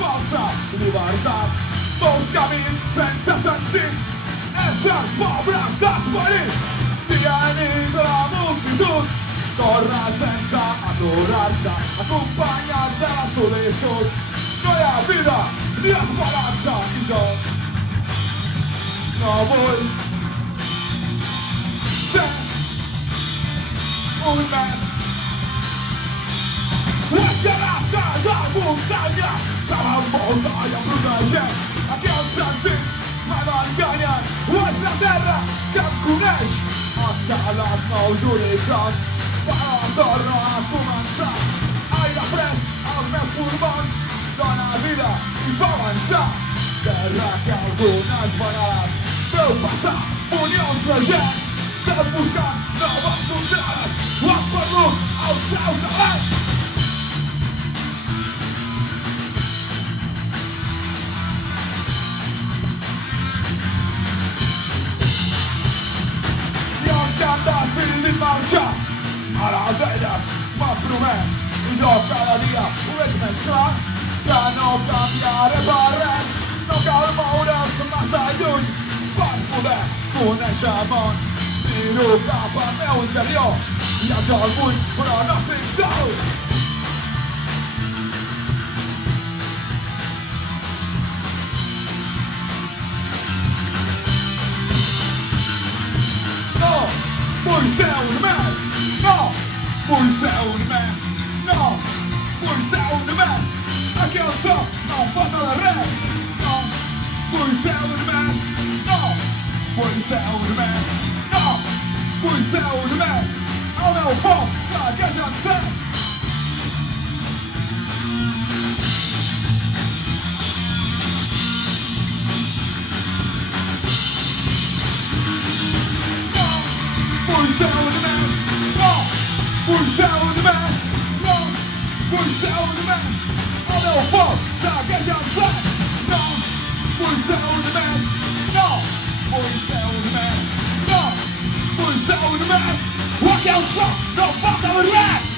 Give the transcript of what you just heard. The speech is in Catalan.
falsa llibertat. Molts camins sense sentit, éssers pobres d'esperit. Dia i nit la multitud corre sense aturar-se, acompanyats de la solitud. No hi ha vida ni esperança i jo no vull ser un mes. L'escalada de muntanya que m'envolta i em protegeix. Aquí els sentits mai m'enganyen. O és la terra que em coneix. Escalat nous horitzons, però torno a començar. Aire fresc als meus pulmons, dona vida i fa avançar. Terra que algunes vegades veu passar unions de gent, tot buscant noves contrades. Ho han perdut el seu talent. Decidit marxar, ara d'elles m'han promès i jo cada dia ho veig més clar que no canviaré per res. No cal moure's massa lluny per poder conèixer el món. Miro cap al meu interior i el que el vull, però no estic sol. Vull ser un mes, no! Vull ser un mes, no! Vull ser un mes, aquí al so no em falta de res, no! Vull ser un mes, no! Vull ser un mes, no! Vull ser un mes, el meu foc segueix encès. Vull ser un mes, no! Vull ser un mes, no! Vull ser un mes, el meu foc segueix encès. No! Vull ser un mes, no! Vull ser un mes, no! Vull ser un mes, aquí al so no em falta res.